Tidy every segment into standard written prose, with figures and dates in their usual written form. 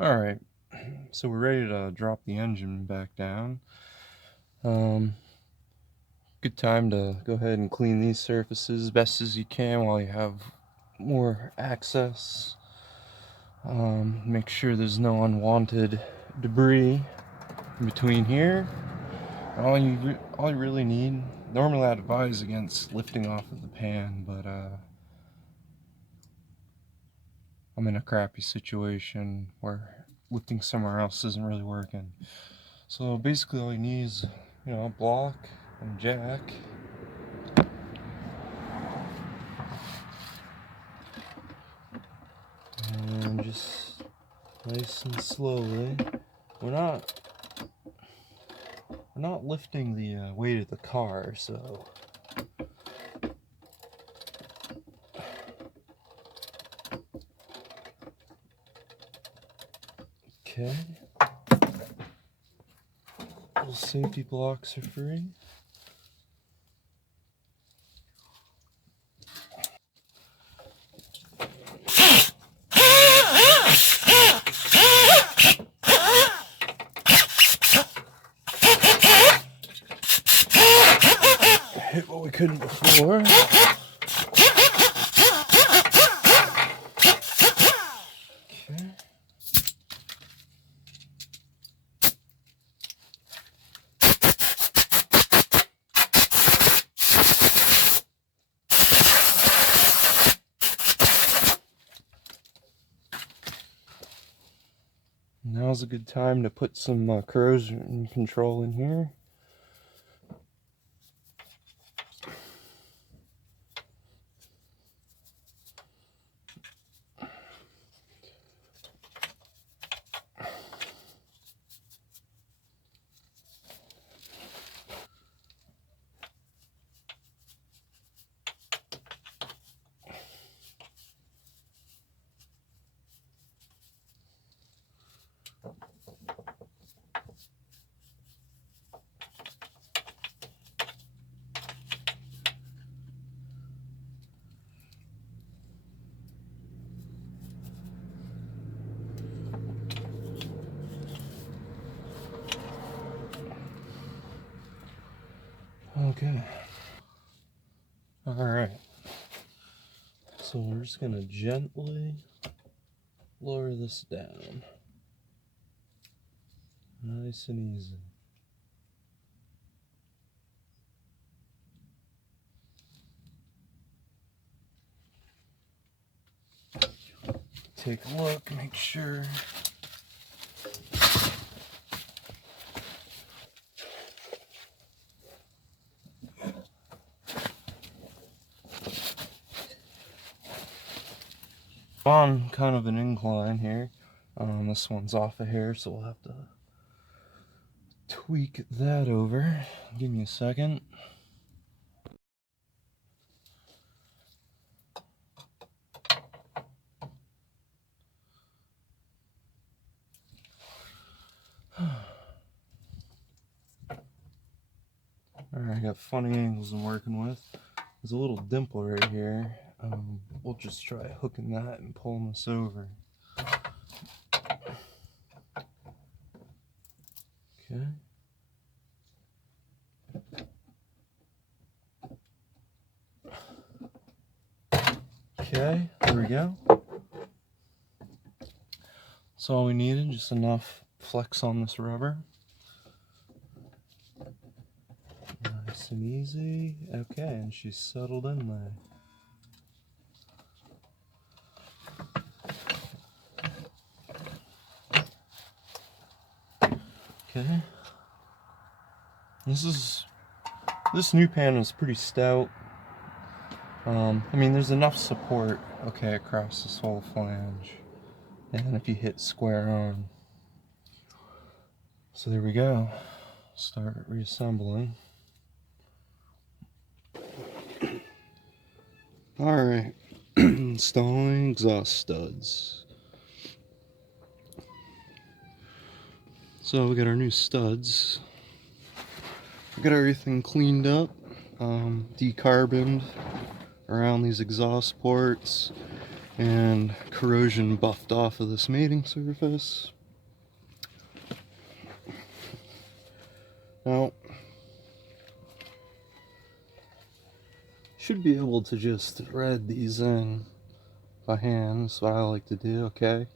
Alright, so we're ready to drop the engine back down. Good time to go ahead and clean these surfaces as best as you can while you have more access. Make sure there's no unwanted debris in between here. All you really need, normally I'd advise against lifting off of the pan, but I'm in a crappy situation where lifting somewhere else isn't really working. So basically all you need is, a block and jack. And just nice and slowly. We're not lifting the weight of the car, so okay. Little safety blocks are free. Hit what we couldn't before. Okay. Now's a good time to put some corrosion control in here. Okay. Alright. So we're just going to gently lower this down. Nice and easy. Take a look, make sure. On kind of an incline here. This one's off a hair, so we'll have to tweak that over. Give me a second. Alright, I got funny angles I'm working with. There's a little dimple right here. We'll just try hooking that and pulling this over. Okay. Okay, there we go. That's all we needed, just enough flex on this rubber. Nice and easy. Okay, and she's settled in there. Okay. This new pan is pretty stout. I mean, there's enough support, okay, across this whole flange. And if you hit square on. So there we go. Start reassembling. Alright. Installing exhaust studs. So we got our new studs. We got everything cleaned up, decarboned around these exhaust ports, and corrosion buffed off of this mating surface. Now, should be able to just thread these in by hand. That's what I like to do, okay?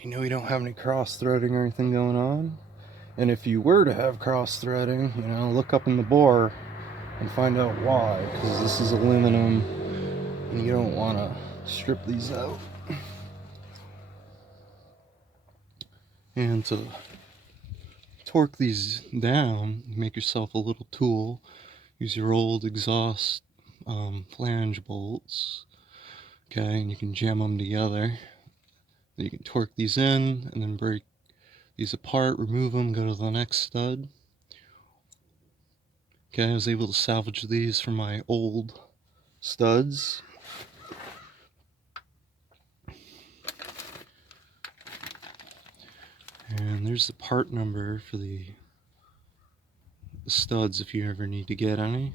You know you don't have any cross-threading or anything going on. And if you were to have cross-threading, you know, look up in the bore and find out why, because this is aluminum and you don't want to strip these out. And to torque these down, make yourself a little tool. Use your old exhaust flange bolts, okay, and you can jam them together. Then you can torque these in and then break these apart, remove them, go to the next stud. Okay, I was able to salvage these from my old studs. And there's the part number for the studs if you ever need to get any.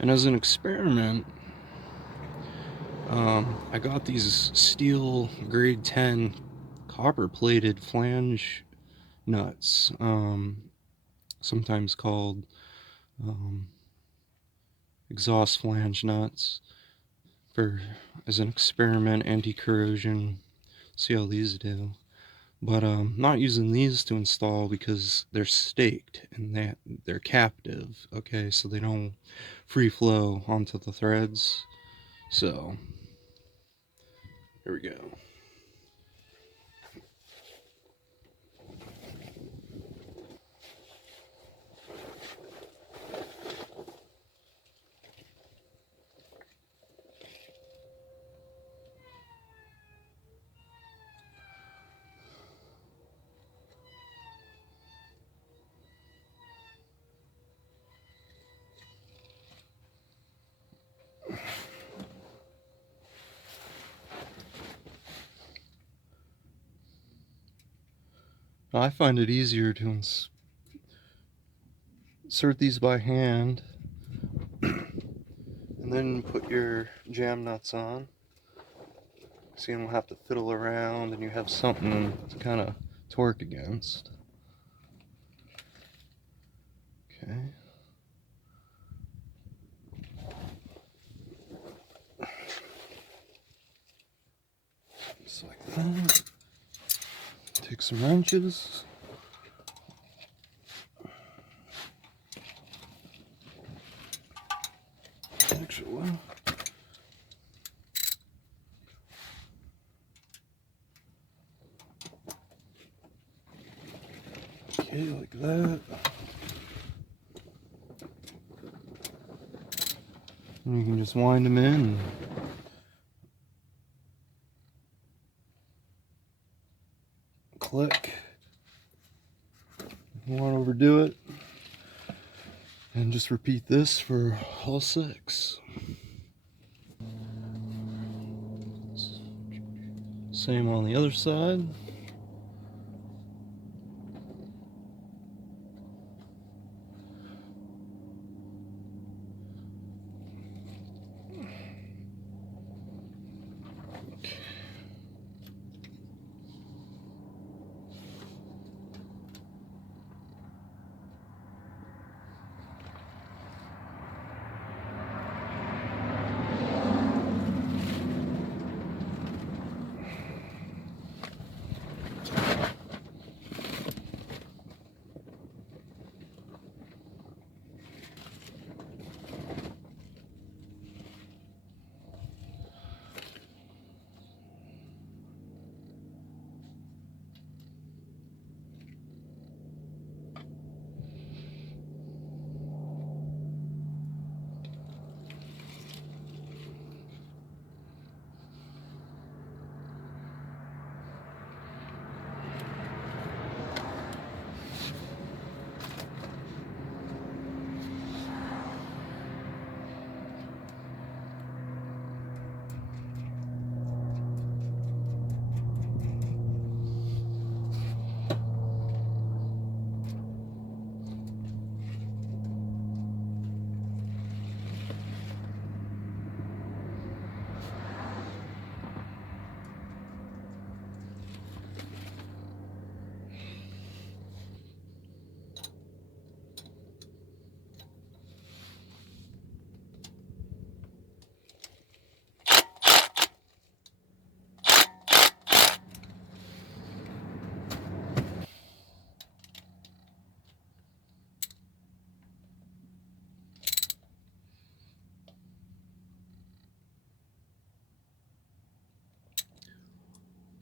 And as an experiment, I got these steel grade 10 copper plated flange nuts, sometimes called exhaust flange nuts, as an experiment, anti-corrosion. See how these do. But not using these to install because they're staked and they're captive, okay, so they don't free flow onto the threads. So here we go. I find it easier to insert these by hand and then put your jam nuts on, so you don't have to fiddle around and you have something to kind of torque against. Okay. Just like that. Take some wrenches. Actually, okay, like that. And you can just wind them in. And click. You won't overdo it. And just repeat this for all 6. Same on the other side.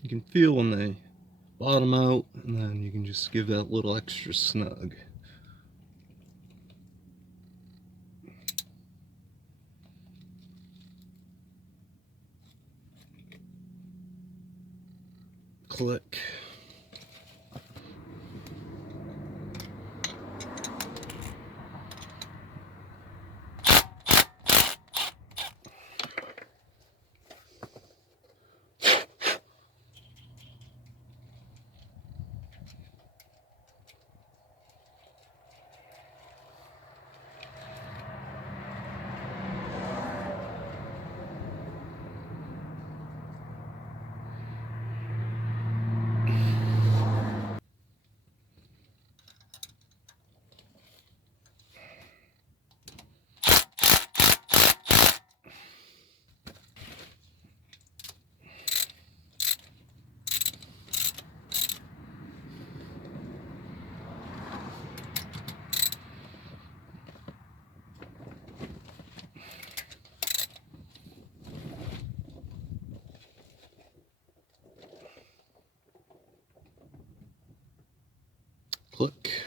You can feel when they bottom out, and then you can just give that little extra snug. Click. Click.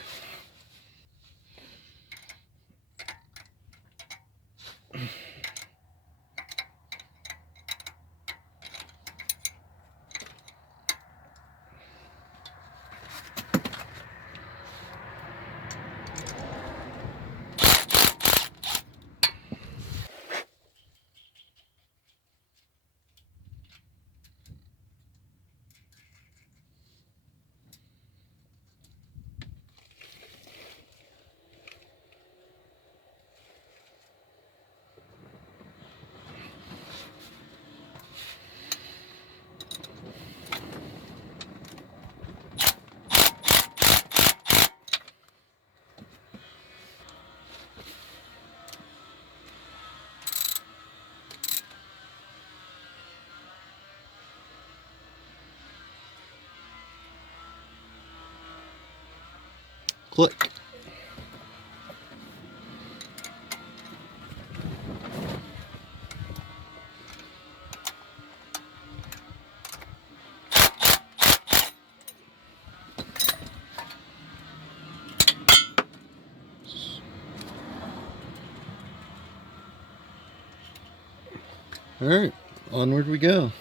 Click. All right, onward we go.